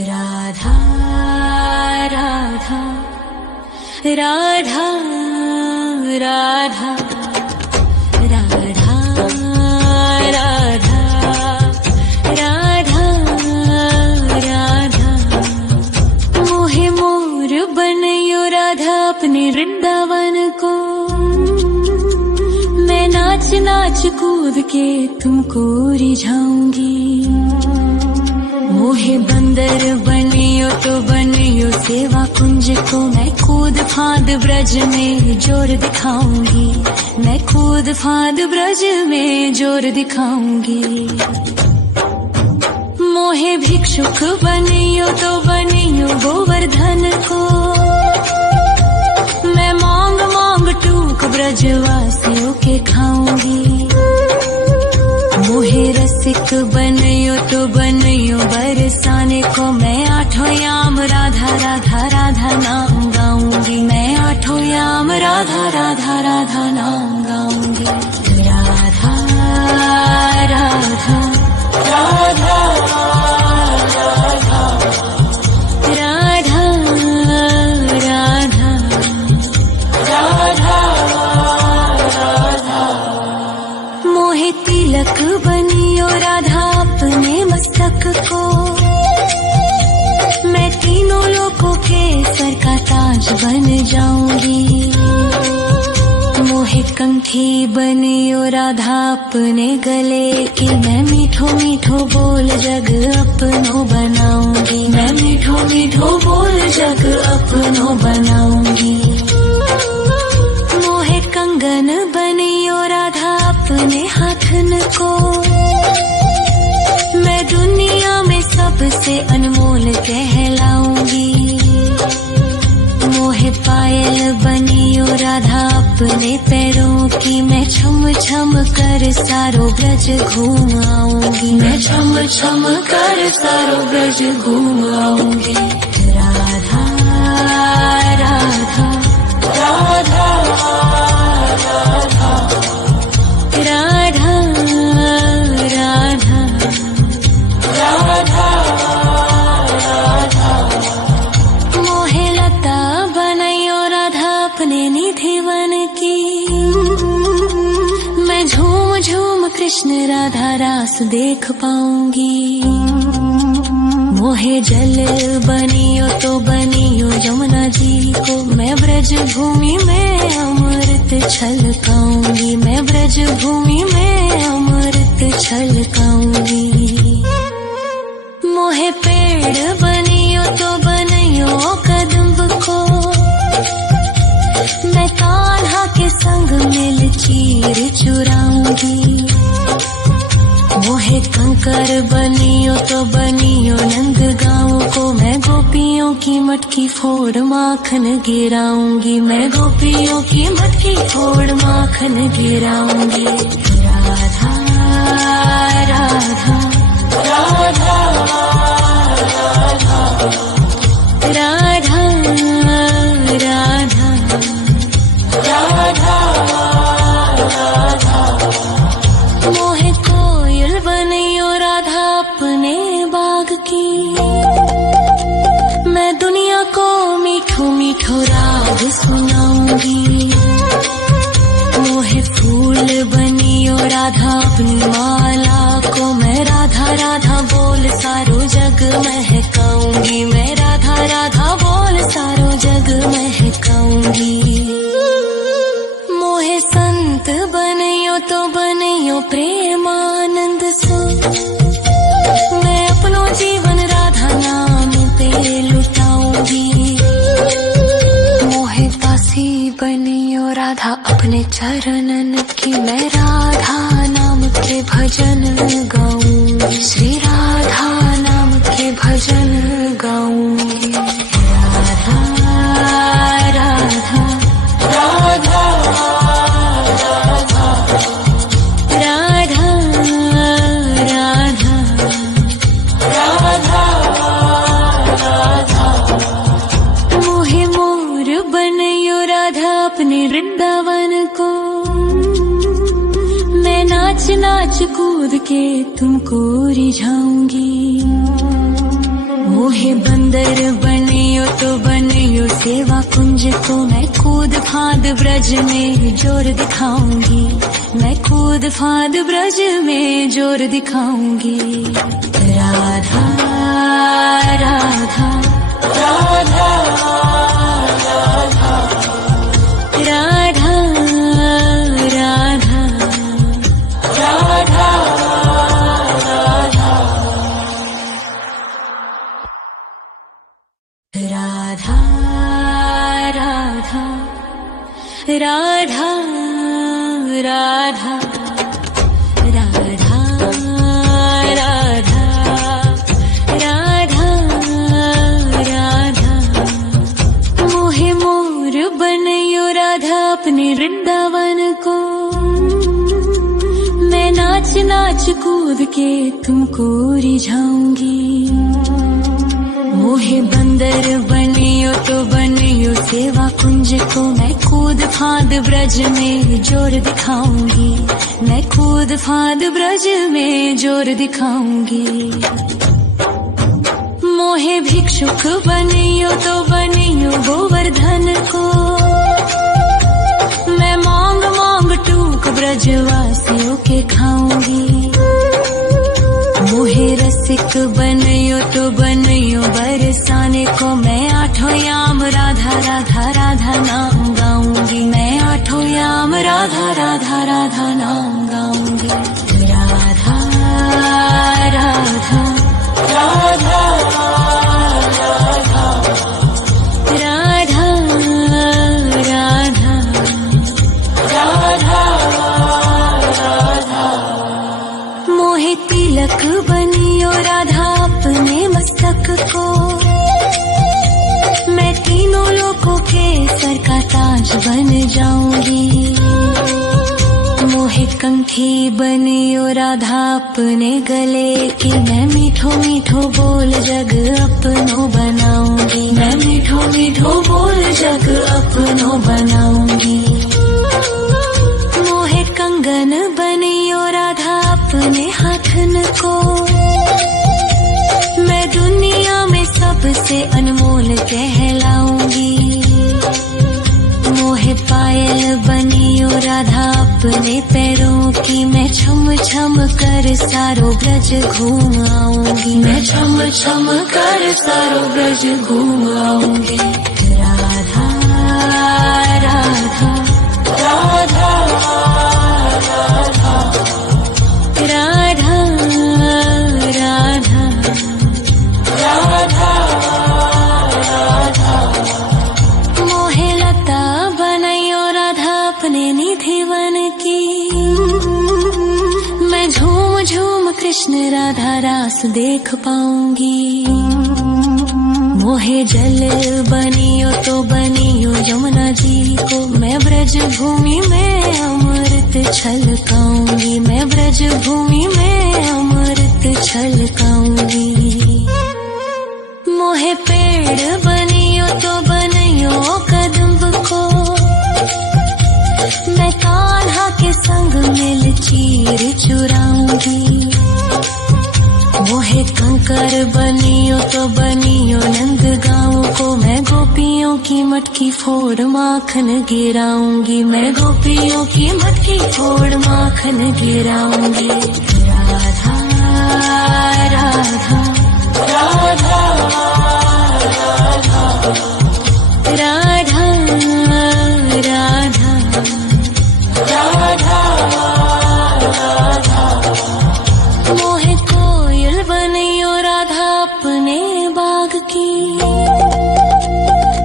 राधा राधा राधा राधा राधा राधा राधा राधा मोहे मोर बनयो राधा अपने वृंदावन को। मैं नाच नाच कूद के तुमको रिझाऊंगी। मोहे बंदर बनियो तो बनियो सेवा कुंज को। मैं कूद फांद ब्रज में जोर दिखाऊंगी। मैं कूद फांद ब्रज में जोर दिखाऊंगी। मोहे भिक्षुक बनियो तो बनियो गोवर्धन को। मैं मांग मांग टूक ब्रजवासियों के खाऊंगी। मोहे रसिक बनयो तो बनयो बरसाने को। मैं आठों याम राधा राधा राधा नाम गाऊंगी। मैं आठों याम राधा राधा राधा नाम गाऊंगी। राधा राधा राधा राधा राधा राधा राधा मोहे तिलक बनियो राधा अपने मस्तक को। मैं तीनों लोगों के सर का ताज बन जाऊंगी। मोहे कंठी बनियो राधा अपने गले की। मैं मीठो मीठो बोल जग अपनो बनाऊंगी। मैं मीठो मीठो बोल जग अपनो बनाऊंगी। मोहे कंगन बनियो राधा अपने हाथन को। मैं दुनिया में सबसे अनमोल कहलाऊंगी। मोहे पायल बनियो राधा अपने पैरों की। मैं छम छम कर सारो ब्रज घूम आऊंगी। मैं छम छम कर सारो ब्रज घूम आऊंगी। राधा राधा राधा राधा राधा राधा राधा राधा मोहे लता बनयो राधा अपने निधिवन की। मैं झूम झूम कृष्ण राधा रास देख पाऊंगी। मोहे जल बनियो तो बनियो यमुना जी को। मैं ब्रज भूमि में अमृत छलकाऊंगी। मैं ब्रज भूमि में अमृत छलकाऊंगी। मोहे पेड़ बनियो तो बनियो कदम्ब को। मैं कान्हा के संग मिल चीर चुराऊंगी। मोहे कंकर बनियो तो बनियो नंद गाँव को। मैं गोपियों की मटकी फोड़ माखन गिराऊंगी। मैं गोपियों की मटकी फोड़ माखन गिराऊंगी। राधा राधा राधा राधा राधा राधा राधा मोहे कोयल बनियो राधा अपने बाग की। मैं दुनिया को मीठो मीठो राग सुनाऊंगी। मोहे फूल बनियो राधा अपनी माला को। मैं राधा राधा बोल सारो जग महकाऊंगी। मैं राधा राधा बोल सारो जग महकाऊंगी। मोहे संत बनियो तो बनियो प्रेमानंद सो। मैं अपनो जीवन राधा नाम पे लुटाऊंगी। मोहे दासी बनियो राधा अपने चरणन की। मैं राधा नाम के भजन गाऊंगी। श्री राधा नाम के भजन गाऊंगी। राधा राधा राधा राधा राधा राधा राधा राधा मोहे मोर बनयो राधा अपने वृंदावन को। मैं नाच नाच कूद के तुमको रिझाऊंगी। मोहे बंदर बनियो तो बनियो सेवा कुंज को मैं कूद फाद ब्रज में जोर दिखाऊंगी, मैं कूद फाद ब्रज में जोर दिखाऊंगी। राधा राधा राधा राधा राधा राधा राधा राधा राधा राधा राधा राधा राधा मोहे मोर बनयो राधा अपने वृंदावन को, मैं नाच नाच कूद के तुमको रिझाऊंगी। मोहे बंदर बनियो तो बनियो सेवा कुंज को मैं कूद फाद ब्रज में जोर दिखाऊंगी, मैं कूद फाद ब्रज में जोर दिखाऊंगी। मोहे भिक्षुक बनियो तो बनियो गोवर्धन को, मैं मांग मांग टूक ब्रजवासियों के खाऊंगी। मोहे रसिक बनयो तो बनयो बरसाने को, मैं आठों याम राधा राधा राधा नाम गाऊंगी, मैं आठों याम राधा राधा राधा नाम गाऊंगी। राधा राधा राधा राधा राधा राधा राधा मोहे तिलक बनियो राधा अपने मस्तक को, मैं तीनों लोगों के सर का ताज बन जाऊंगी। मोहे कंठी बनियो राधा अपने गले की, मैं मीठो मीठो बोल जग अपनो बनाऊंगी, मैं मीठो मीठो बोल जग अपनो बनाऊंगी। मोहे कंगन बनियो राधा अपने हाथन को, मैं दुनिया में सबसे अनमोल कहलाऊंगी। मोहे पायल बनियो राधा अपने पैरों की, मैं छम छम कर सारो ब्रज घूम आऊंगी, मैं छम छम कर सारो ब्रज घूम आऊंगी। राधा राधा राधा राधा राधा राधा राधा मोहे लता बनयो राधा अपने निधि वन की, मैं झूम झूम कृष्ण राधा रास देख पाऊंगी। मोहे जल बनियो तो बनियो यमुना जी को, मैं ब्रज भूमि में अमृत छलकाऊंगी, मैं ब्रज भूमि में अमृत छलकाऊंगी। मोहे पेड़ बनियो तो बनियो कदम्ब को, मैं कान्हा के संग मिल चीर चुराऊंगी। मोहे कंकर बनियो तो बनियो नंद गाँव को, मैं गोपियों की मटकी फोड़ माखन गिराऊंगी, मैं गोपियों की मटकी फोड़ माखन गिराऊंगी। राधा राधा राधा राधा राधा राधा राधा मोहे कोयल बनियो राधा अपने बाग की,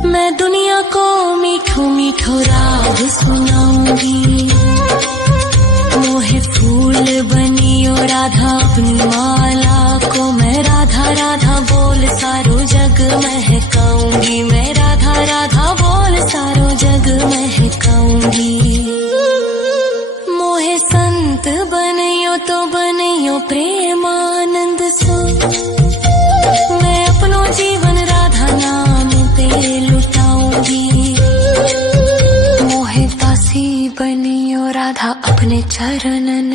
मैं दुनिया को मीठो मीठो राग सुनाऊंगी। मोहे फूल बनियो राधा अपनी माला को, मैं राधा राधा बोल सारो जग महकाऊंगी, मैं राधा राधा बोल सारो जग महकाऊंगी। मोहे संत बनियो तो बनियो प्रेमानंद सो, मैं अपनो जीवन राधा नाम पे लुटाऊंगी। मोहे दासी बनियो राधा अपने चरणन